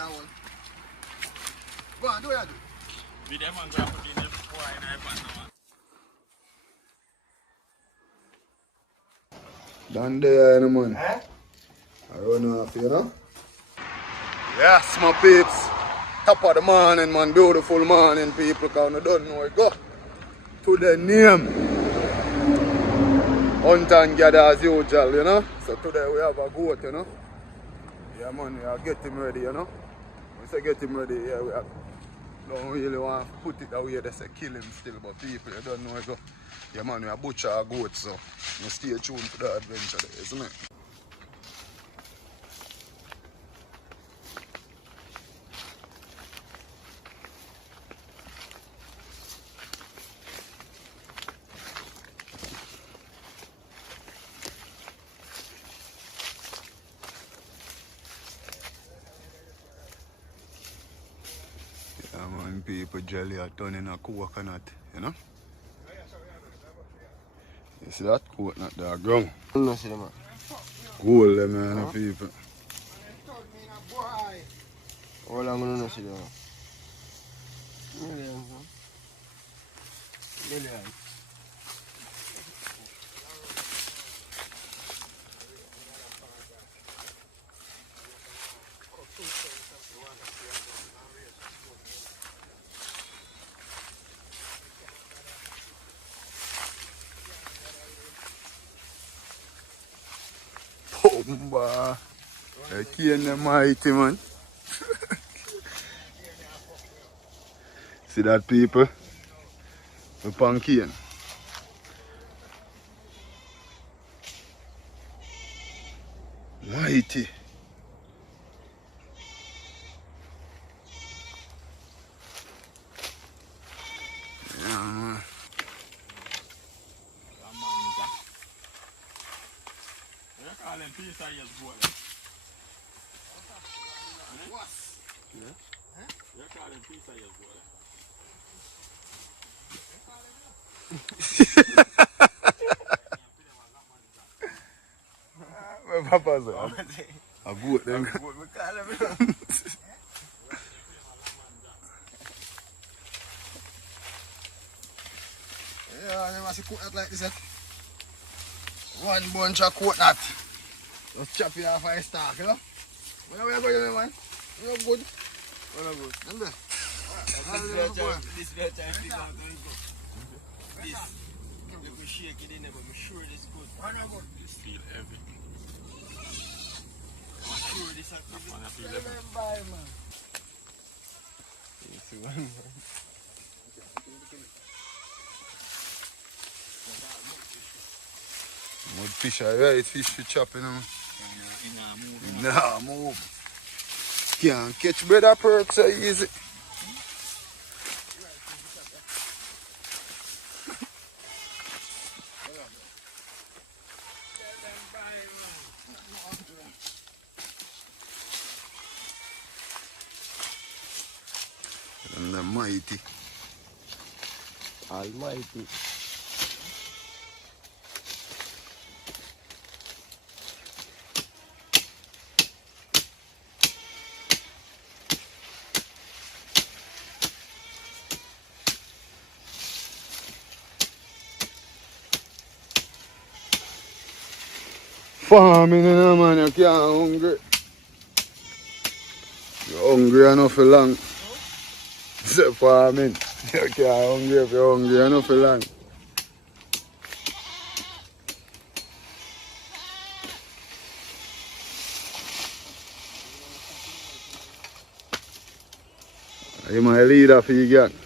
can't hold. Go on, do what you do. With them and grab in them boy in the pan now. Down there, man. Eh? I run off, you know? Yes, my peeps. Top of the morning, man. Beautiful morning, people. Because I don't know where go. To the name. Hunt and gather as usual, you know? So today we have a goat, you know? Yeah, man, we are getting ready, you know? We say get him ready, yeah, we are, don't really want to put it away, they say kill him still, but people, you don't know where go. Yeah, man, we are butcher a goat, so you stay tuned for the adventure there, isn't it? Yeah, man, people jelly are turning a coconut, you know? You see that coconut there, ground? No, see them. Cool them, man, people. How long do you see them? Millions, huh? Millions. Bomba. I can't them mighty, man. See that, people? The pumpkin. Mighty. Yeah, man. You call them piece of yes, boy. What? Yeah? You call them piece of yes, boy. Where Papa's at? I bought them. Yeah, I never see coconut like this. One bunch of coconut. Just chop it off a stalk, you know? Where are you going, man? You're good. You're good. And there. This better time to go. This. You could shake it in there, but I'm sure this good. This feel heavy. I'm sure this is good. You see one, man. Mud fish, alright, fish for chopping them. Nah, move. Can't catch better perks so easy. And the mighty. Almighty. Farming, you know, man, you can't hungry. You're hungry enough for long. It's farming. You can't hungry if you're hungry enough for long. You're my leader for your gang.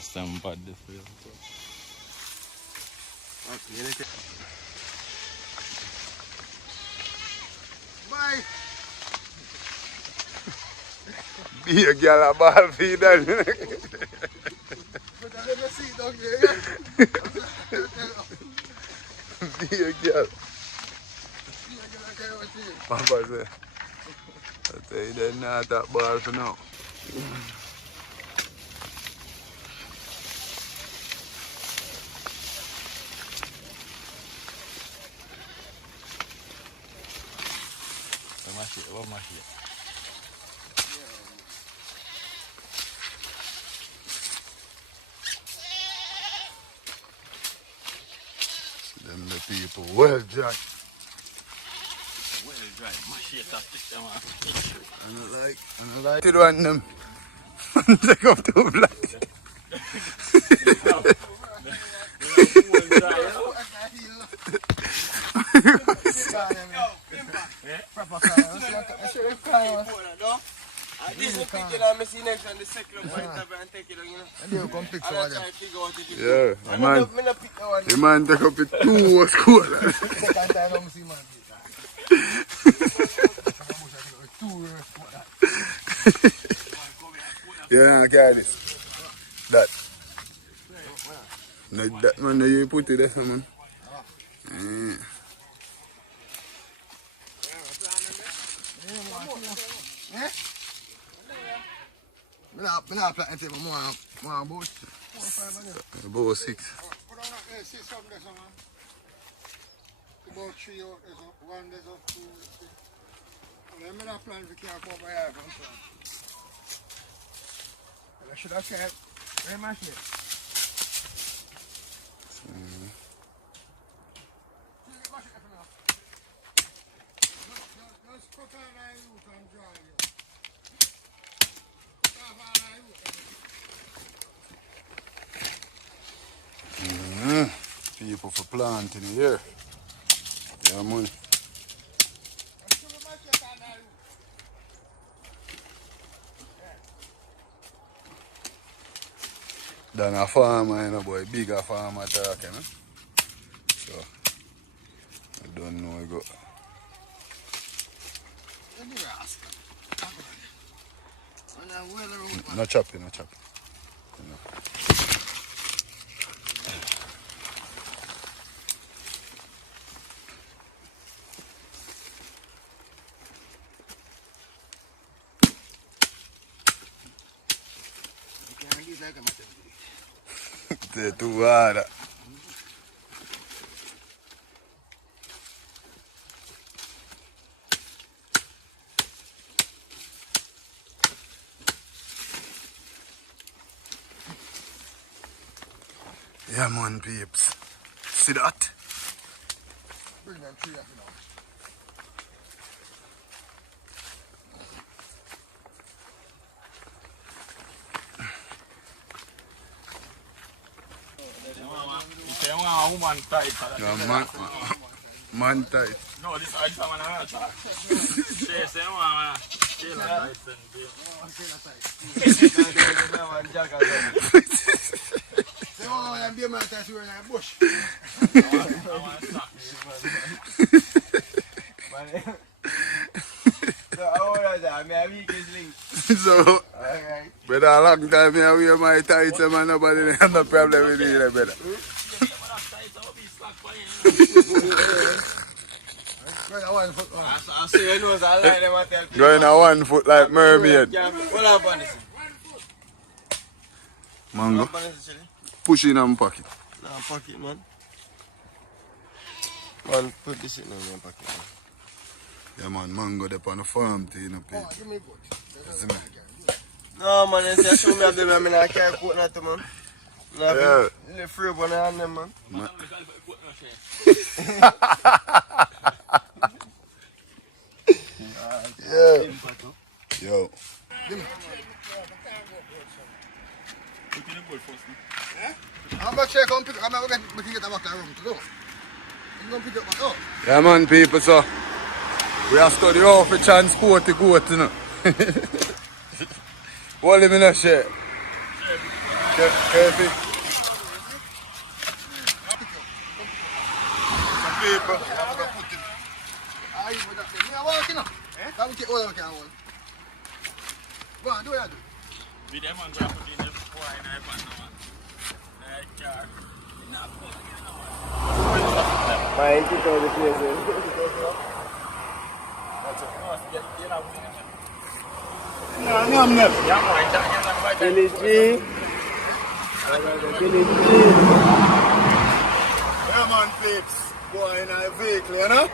Some bad for you. Bye. Be a girl a ball feed that. But I never see it down here. Be a girl. Papa said. Say they're not that ball for now. Them the people well jack. Well dry, mash it up, stick them on. I like it when them take up two black. This is the picture that I see next on the second point and take it on, you know. And you come pick some of them. Yeah, the man take up it two school. Second time I see man. Yeah, got this. That. No, that man, you put it there, man. Yeah. I'm not planting more boat. About 6. About 3 out there, so 1 there's up 2. I'm not planning to can't come by here. I should have kept very much here. People for planting here. Yeah, man. Than a farmer, you know, boy, bigger farmer talk, you know. So, I don't know, I go. No chopping, no chopping. No. They're too hard. Yeah, man, peeps. See that? Bring them 3 up now. Woman tight. Yeah, man tight. No, this is one another talk. She say one tight and be a man that's wearing a bush. So, but a long time I wear my tights, man, nobody have no problem with it, brother. Going a 1 foot like mermaid. Mango. Push in on pocket. No, pocket, man. Man, put this in my pocket, man. Yeah, man, mango up on the farm to you know, people. Give me good. See me? No, man, you say show me a baby, I mean, I can't cook nothing, man. Yeah. The free one on them, man. Yeah. Yo. I'm going to check on pick up. I'm going to get back to the room to go. I'm going to pick up my dog. Yeah, man, people, so we have studied how to transport the goat, you know. Hold him in a share. Careful. People. I'm going to put him. Ah, you put that thing. I'm walking up. I'm get all of the hold. Go on, do what I do. With them and drop it in the boy and I want no one. My entity of the place. That's a must get Billy G. Billy G. Yeah, man, peeps. Go in a vehicle, you know?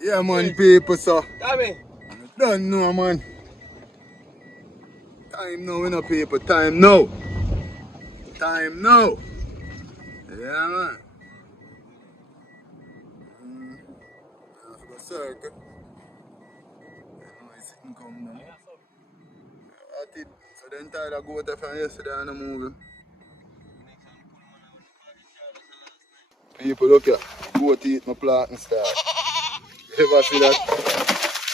Yeah, man, people, so. Tommy. Don't know, man. Time now, you know, people. Time now. Time now. Yeah, man. I have to go circle. You know, it's sitting come down. I did. So then tired of go there from yesterday and I'm moving. People, look here. Go to eat my plant and start. You ever see that?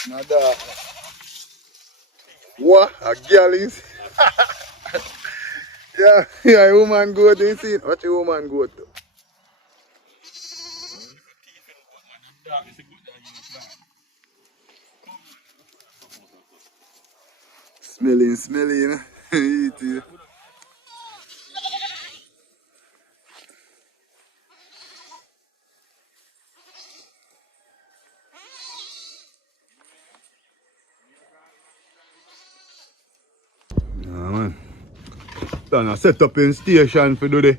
Not that. What? A girl is? Yeah, a woman go to you see. What your woman go to? Smelling, you know? Eat it. Yeah, man. Done a set up in station for do the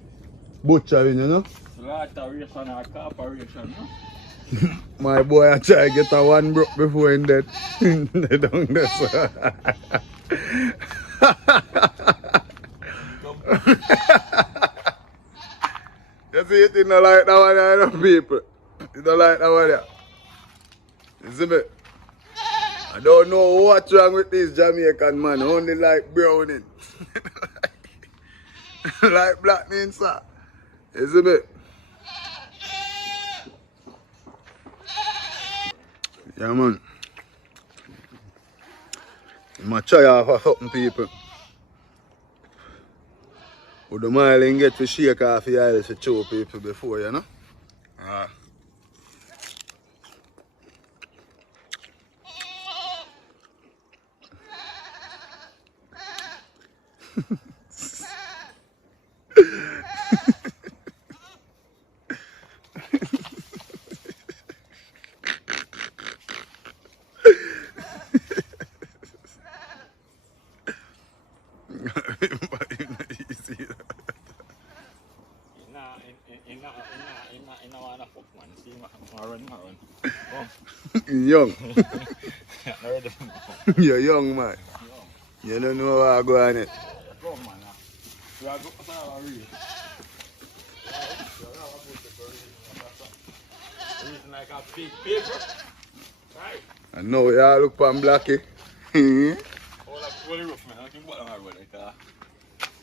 butchering, you know? Slaughteration or corporation, no? My boy I try to get a one broke before in dead. They don't do so. You see it, you don't like that one there, you know, people. You don't like that one there. You see me? I don't know what's wrong with this Jamaican man. Only like browning. Like black mean, sir. You see me? Yeah, man. I'm going to try off of something, people. With the mile and get to shake off the eyes to show people before, you know? Ah. Young. You're young, man. You don't know what I go on it. Like a big paper, right? And now you all look on Blackie. All the roof, man. I can put on our road like that.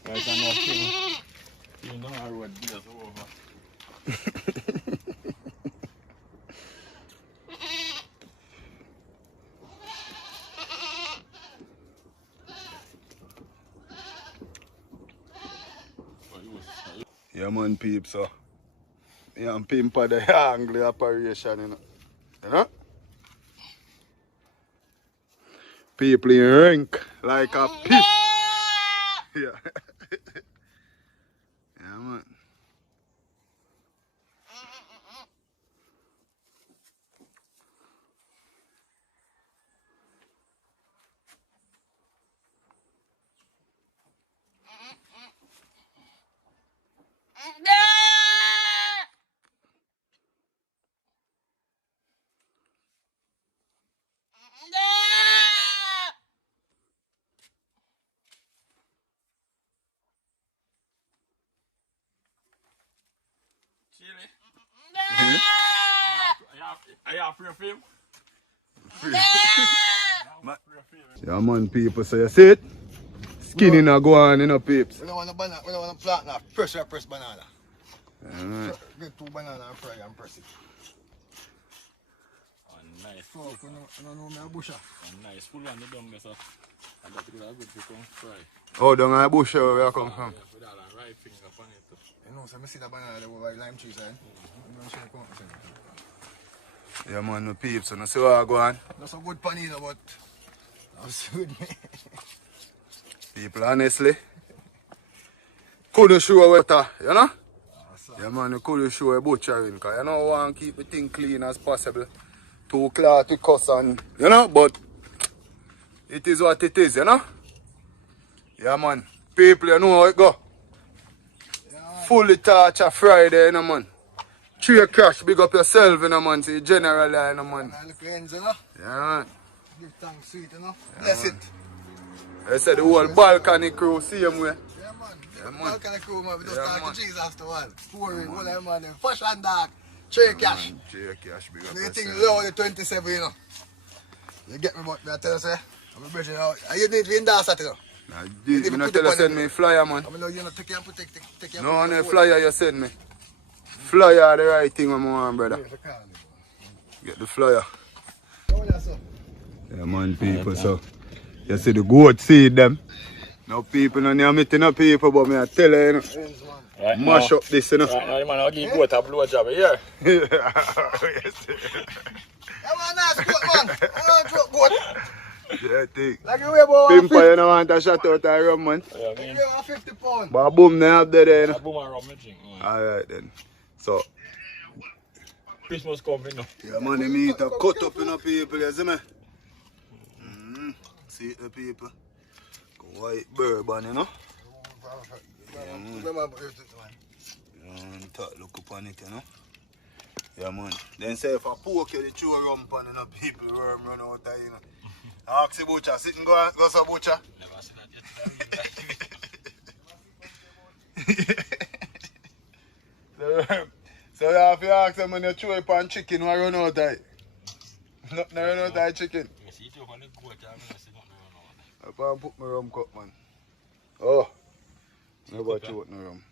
Right, I'm not kidding. You know our road is over. Yeah, man, peeps, so. Yeah, I'm pimp for the angle operation, you know. You know? People in rank like a pig. Yeah. Yeah, man. Chile. Are you free of him? Yeah, man, people, so you see it? Skinny not go on, you know, peeps. We don't want a banana, we don't want a plant now. Press banana. Alright. Get 2 bananas and fry and press it. Oh, nice. So, you don't know me a busher. Oh, nice. Full on the dumb mess up. And that will good to come fry. Oh, down at bush where you come from? Yeah, with all the right finger upon it. You know, so I see the banana there with lime trees, eh? You know, shake out, Yeah, man, no peeps, so no see what I go on. not so good pan either, but that's good, me. People, honestly, couldn't show water, you know? Yeah, man, you couldn't show a butchering, because you know, want to keep the thing clean as possible too clear to cuss and, you know, but it is what it is, you know? Yeah, man. People, you know how it go. Yeah, Fully torture Friday, you know, man. 3 crash, big up yourself, you know, man. See, generally, you know, man. man. Look ends, you know. Yeah, man. Give thanks, sweet, you know. Bless it. I said the whole balcony crew, same way. Yeah, man. Yeah, man. How can I crew, man? We just Yeah, talk man. to Jesus to one. Pouring, all that, man. Fashion dark. 3 cash. 3 cash, big up You think yourself. low the 27, you know. You get me, but I tell you, say, I'm a bridging out. You need to endorse that, you know. Nah, You you need not to tell put us it send on me flyer, man. I mean, you know, take your No, on the flyer you send me. Flyer the right thing, my want, brother. Get the flyer. Oh, yeah, sir. Yeah, man, people, so. You see the goat seed them. No people, no near meeting no people, but me I tell you, you know. Ends, man. Right Mash now, up this, you know. right now, the man, I'll give you a blow job here. Yeah, man, nice goat, man. Oh, goat. Yeah, think. Like you weigh about Pimpa, 50. you know, want a shot out of rum, man. Yeah, I You mean, weigh about 50 pounds. But boom, they have there, you know. boom and rum, me drink. Alright then. So, Christmas coming now. yeah, man, the meat are cut up, you know, people, you see me? See the people. White bourbon, you know. Remember about 50, man. Look upon it, you know. Yeah, man. Then say if I poke you, the chew rum pan, you know, people worm run out of, you know. Ask the butcher, sit and go so butcher. Never seen that yet. So you have to ask them when you chew it on chicken, why run out of it? Nothing run out of chicken. You see it over the goat, I mean, I see nothing run out. I can't put my rum cup, man. Oh. Never chew out no rum.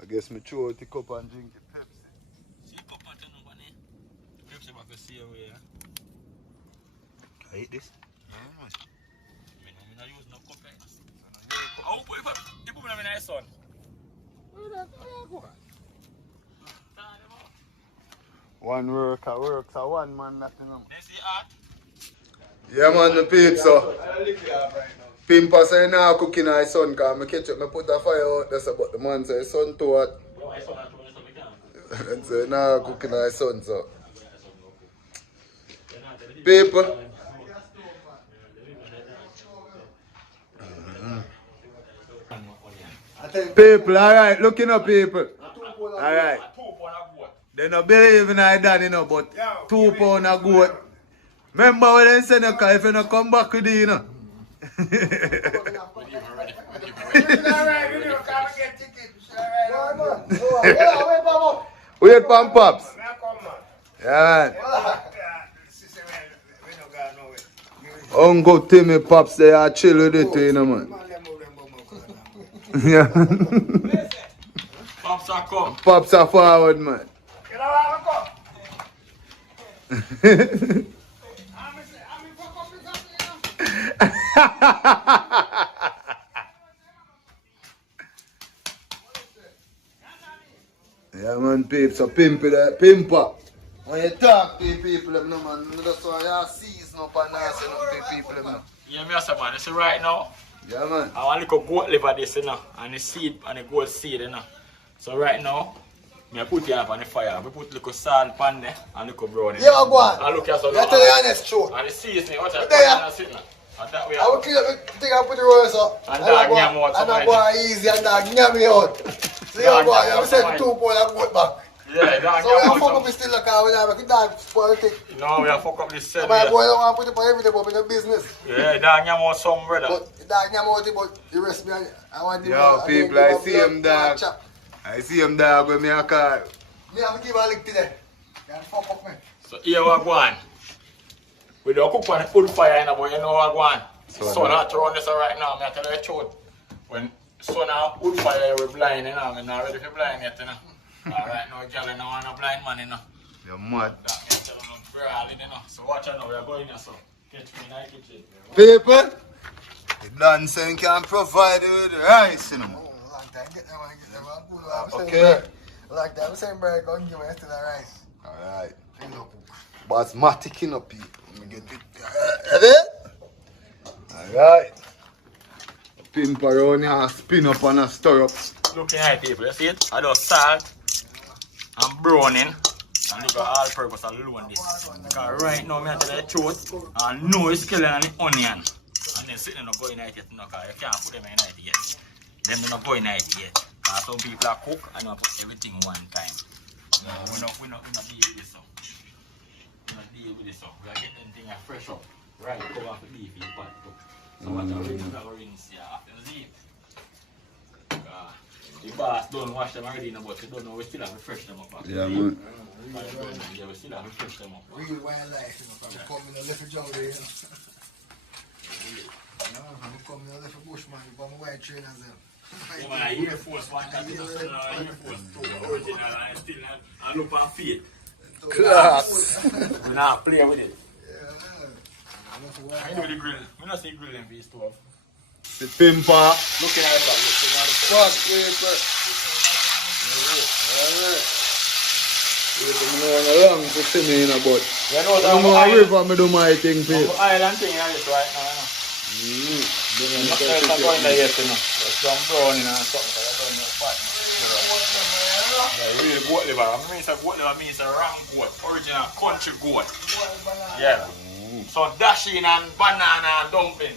I guess me chew out the cup and drink it Pepsi. See cup and turn over there. Pepsi back to see away, yeah. I eat this? I mean, I use no cup, eh. Oh, boy, you put me in my son. One worker works a one man, that you know. Let's see art. Yeah, man, the pizza. Pimpa say now cooking his son, because I catch up, I put the fire out there, but the man say son too hot. Yo, my son has told me something. And say now cooking his son, so. People. People, alright, looking up people. Alright. They don't believe in I done, you know, but 2 pounds of goat. Remember when they said, if you don't come back with it, you know. Wait, Pam Pops. Yeah, man. Uncle Timmy Pops, they are chill with it, you know, man. Yeah. Pops are come. Pops are forward, man. Yeah, man, peeps, so pimper. When you talk to the people, them, no, man, that's why you season up and nice enough to the people, them, no. Yeah, me say, man, you see right now, Yeah, man. I want a little goat liver this, you know, and the seed, and the goat seed, you know. So right now, me put it up on the fire. We put little salt pan there and little brown. Yeah, go on. And look at so You tell the honest truth. and the seasoning, what I But there- put in the and that way. I will kill it, think I put the rolls up. And dog yam out And I some go on easy and dog yam me out. So you Dog go on, yam you out say some 2 pounds of goat back. Yeah, dog So you yam fuck out up me still like how we have a dog spoil it. No, we have fuck up this cell. I might go and want to put it for everything but in the business. Yeah, dog yam out some brother. But the dog yam out it, but the rest me, I want the Yo, people, I see him, dog. I see him, dog, when me a call. Me have to give a lick today. You can fuck up me. So here we go on. We don't cook on the full fire, you know, but you know what go on. Sun hot around this right now, I tell you the truth. When sun hot full fire, we blind, you know, I'm not ready for blind yet, you know. Alright, now, girl, you know, I'm a blind man, you know. You're mad. That me tell you, girl, you know. So watch out now, we are going here, so. Catch me in the kitchen. People, the dancing can provide you with rice, you know. Oh, long time. Get that one, Okay. Like that, I'm saying, bro, go and give me still a rice. Alright. You know, Basmatic, you know, people. Let me get it. Alright. Pimp around here, spin up and a stir up. Looking at it, people, you see it? I do salt and browning And look at all purpose alone this. Because right now, I tell you the truth, I know it's killing an onion. And then sitting not going at it, you can't put them in it yet. Them not going at it yet. Because some people are cook and not put everything one time. We're not deal with this. We're not deal with this. We are getting things fresh up. Right, come off the beef in the pot too. So what I rinse here after the leaf. The boss don't wash them already, but you don't know we still have to fresh them up. Yeah, man. Yeah, we still have to fresh them up. Real wildlife, you know, come in the left jungle, you know. I'm coming in the left bushman, you got my white train as well. Woman, I Air Force One, that is Air Force 2, original, and still I look on feet. Class. We now play with it. Yeah, I know the grill. We not see grilling for this stove. The pimper. Looking at that, looking at the Fuck paper. I'm long to see me in a butt. you know I'm that a river, I do my thing, the people. island thing is right now, you know. It's not going there yet, you know. It's some browning and something, so I don't know fat. Yeah, really goat liver. I mean, goat liver means a ram goat, original country goat. Yeah. So dashing and banana and dumpling.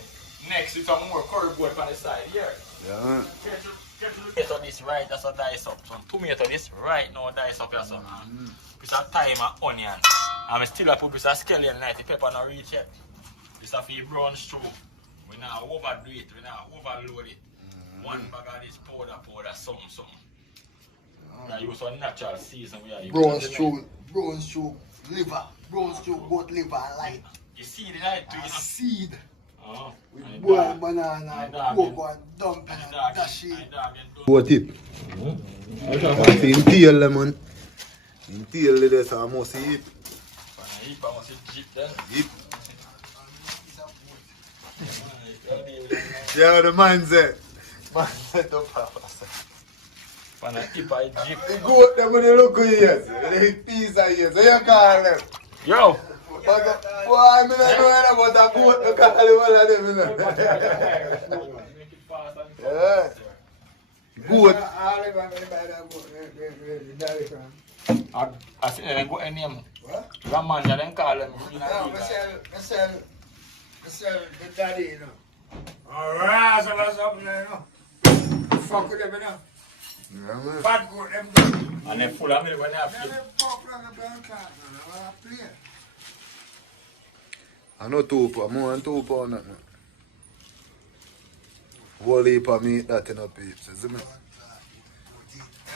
Next is some more curry goat on the side here. Yeah. So this right, that's a dice up. Some tomato this right now dice up here, so piece of thyme and onion. And I still put piece of scallion like the pepper not reach yet. This is for your brown stew. We now overdo it, we now overload it. One bag of this powder, something. We use some natural season. We are using brown stew, liver, brown stew, goat liver, and light. You see the light too, you know? Seed. Oh, With boiled banana, cocoa, and dumpling, and dashi. What tip? That's in tail, lemon. In tail, this I must eat. Eat. Yeah, the mindset. Mindset of purpose. The goat, them when they look good, yes. They piece of yes. So you call them. Yo! But, boy, I mean, I know about a goat, you call them all of them, you know. Yeah. Goat. I think they got a name. What? Raman, they don't call them. No, I sell the daddy, you know. Alright, so that's something, you know. Fuck with them, you know. Yeah, man. Bad goat, them good. And they're full of milk when they have Now feed. they pop on the brown card, man. I want to play. I know 2 pounds, more than 2 pounds. Nothing. Whole heap of meat that in a peeps, see me?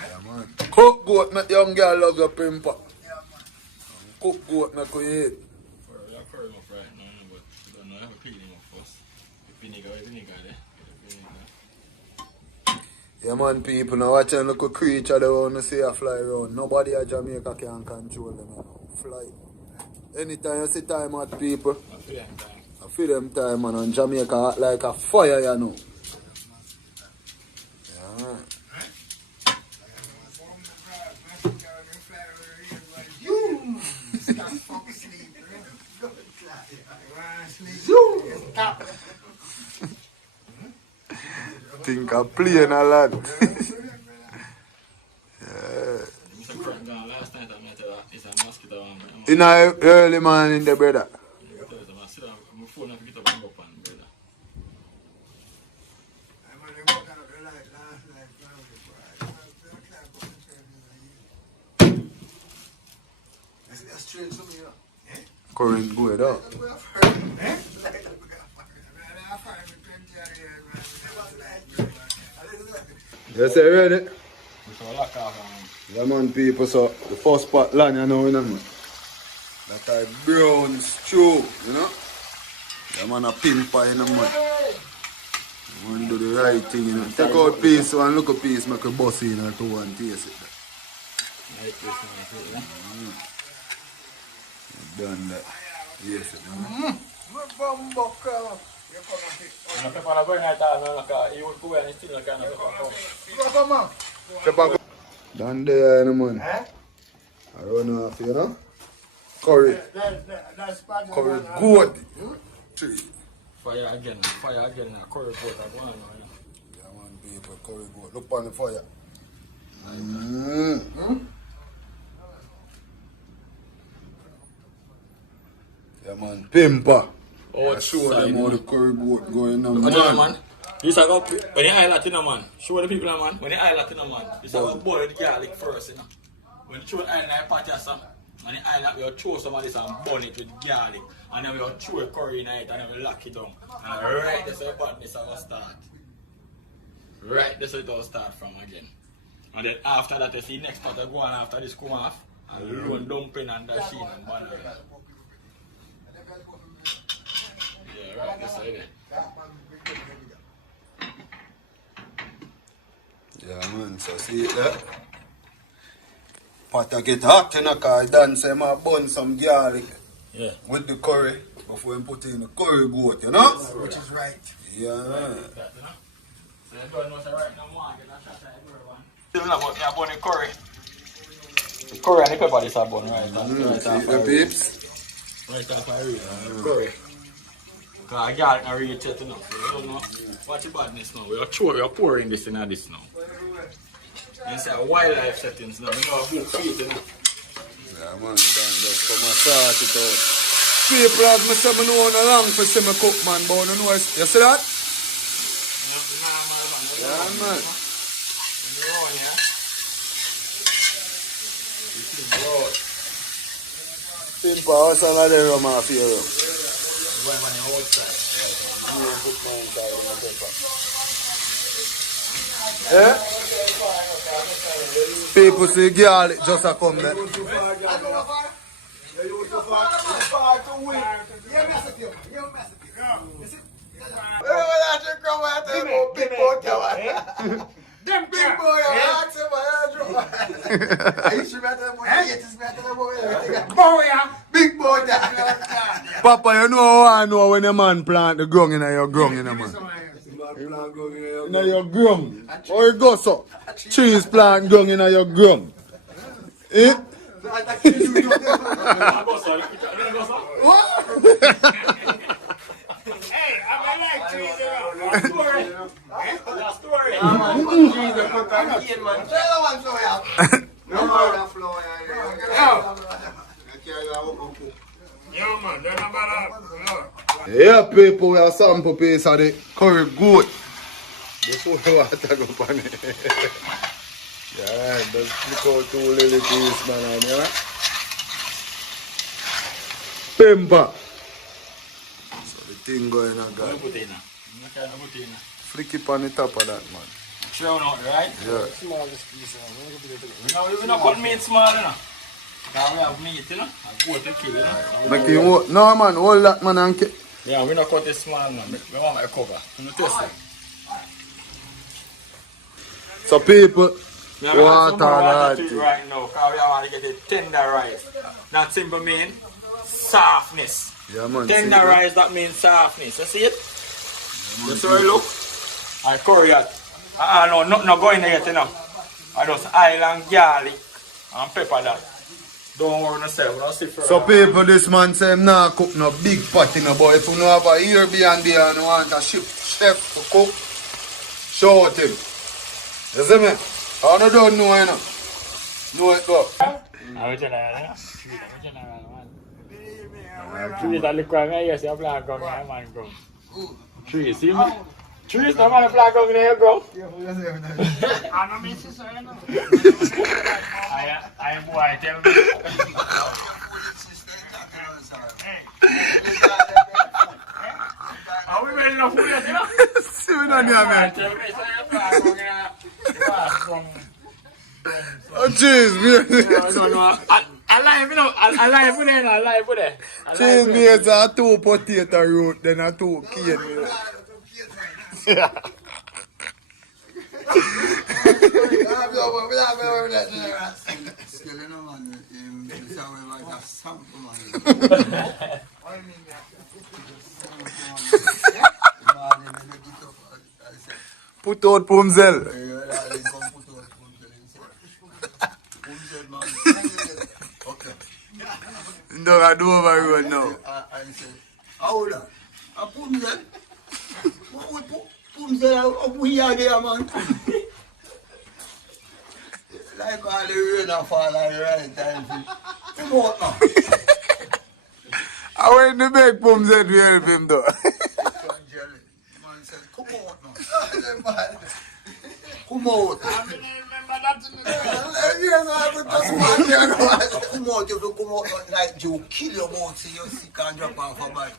Yeah, man. Cook goat, make young girl love your pimper. Cook goat, make you eat. We are curry enough right now, but we don't know if we peel him up first. The vinegar there. Yeah, man, people, now watch and look a creature they want to see a fly around. Nobody at Jamaica can control them, you know. Fly. Anytime you see time at people, I feel them time, man, and Jamaica act like a fire, you know. Yeah, man. Think I'm playing a lot. Yeah. In the early morning, the brother. Current good, though. Yes, sir, ready? Yeah, man, people, so the first pot land, you know, man. That type brown stew, you know? Yeah, man, a pimper, you know, man. You want to do the right thing, you know. Take out piece, one look a piece, make a bus in or two and taste it. Done that. Yes, you know. Done there, you know, man. I run off, you know. Curry. Curry goat. Three. Fire again, curry goat. Yeah, man, people, curry goat. Look on the fire. Yeah, man. Pimper. Outside. Show them how the curry goat going on, Man. This I go when you highlight, man. Show the people, man. When you highlight, man. This I go boil the garlic first, When you throw it in the pot, and you highlight, we throw some of this and burn it with garlic. And then we throw a curry in it and then we lock it down. And right this is the badness I will start. Right this is it will start from again. And then after that, you see next part I go on after this come off. And you run dumpling and dash in and banana. Yeah, right this is it. Yeah, man, so see it there. Pot get hot, cause I done say I burn some garlic with the curry before I put in the curry goat, Which is right. Yeah. So you don't know right now, man, get that shot at everyone. Still not about me, I burn the curry. The curry and the pepper is a bun, right? See the peeps? Right off I read, curry. Because I got it and read it enough, so you don't know what's the badness now. We are pouring this in this now. Inside wildlife settings now, you know how good feet, Yeah, man, done just come and sort it out. People have me say me know how long for see me cook, man, but you know, you see that? Yeah, man. Pimper, what's all of them rum off here? One on the outside. Yeah? People see garlic just a come there. Them big boy, I asked him, big boy, Papa, you know how I know when a man plant the ground in your ground, man. In your ground. How it go so? Trees plant ground in your ground. Eh? Hey, I like trees around. Yo, man, they're not bad. Yeah, people, we are sample piece of the curry goat. Before the water go on it. Yeah, just look out 2 little piece, man, yeah? Pimper. So the thing going on, guys. Flick it on the top of that, man. Sure not, right? Yeah. Smallest piece. We don't cut meat small, Now we have meat, I go to kill, Make you hold, no, man, hold that, man, and Yeah, we don't cut it small, man. We want a cover. You test it. so people, Yeah, we have some more water water to that it right now, because we want to get it tenderized. That simple mean softness. yeah, man. Tenderized, that means softness. You see it? You see how it look? I curry that. No, nothing not going there yet, I just oil and garlic and pepper that. Don't worry yourself, we don't see further. So people, this man say him nah cook no big pot, but if you know have a Airbnb and you want a chef to cook, show it him. You see me? I don't know, Know it go. I'm general, trees that look like me, yes, you black gum, man, go. Trees, see me? Trees, no man, black gum, there you go. I don't miss it, I know. I am boy, tell me. Are we ready to food yet, See me down here, man. Oh, jeez, No. Alive with it. cheese me is a 2 potato root, then a 2 cane root. Yeah. Put out Pumzel. No, I do over road now. I said, how that? A Pumzel? What would Pumzel we are there, man? Like all the rain and fall at the right time. Come on now. I when the big pum said we help him though. Man said, come out now. Come out. I remember that in the Yes, I would just come out, if you come out like you kill your mouth, so you sick and drop off a bite.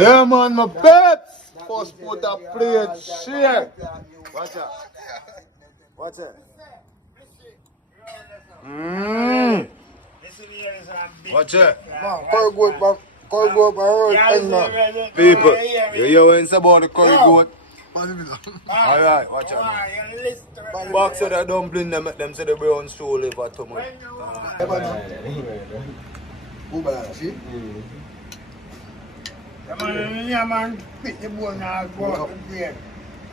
Yeah man, my pets. First put a plate, share. Watch out. Watch it. Watch it. Curry goat, man. Curry goat, man. People, you hear what it's about the curry goat? Alright, watch out now. Box of the dumpling, them say the brown show liver too much. See? Yeah, man, pick the bone and go up the plate.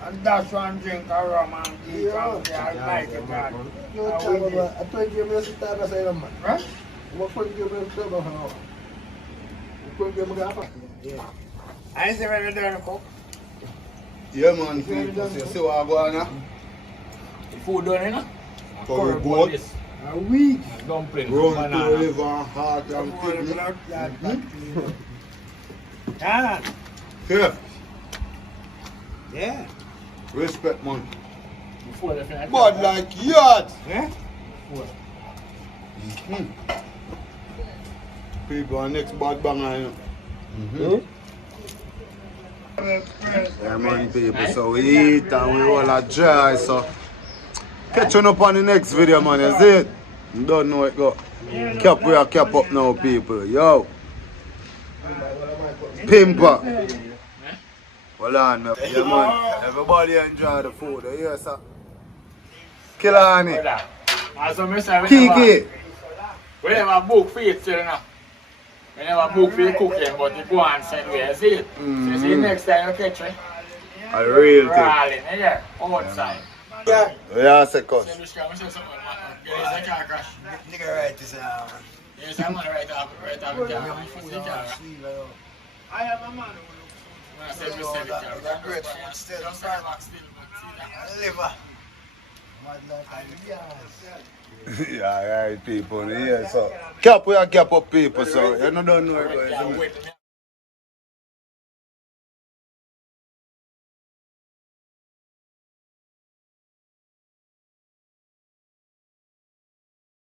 And that's one drink of rum and tea from there. I like it, man. I told you, I'm start to say, man. Right? What for you, I'm still going to I say when you're done, cook. Yeah man, people, you see what I go on now? The food done, you know? Curry goat, A week. Dumpling, brown banana. liver, heart and kidney. Ah, Chef, yeah. respect man. Before they finish. Bad like yacht. Yeah? People are next bad banger, you know. Yeah man people, so we eat and we all are dry, so catch on up on the next video man, you see it? You don't know it go. Cap we are cap up now people, yo. Pimper. Hold on, man. Yeah man, everybody enjoy the food, you hear sir? Kilani. Kiki. We never book for it still now. We never book for cooking, but you go and send we, you see it? So you see next time you catch me. A real thing. Rolling, here, outside. Yeah, say cuz. Nigga right this Yes, I'm gonna write up the camera. I have a man who great food still. Liver. Yeah, right people, yeah, so cap we are cap up people, so you don't know it, guys.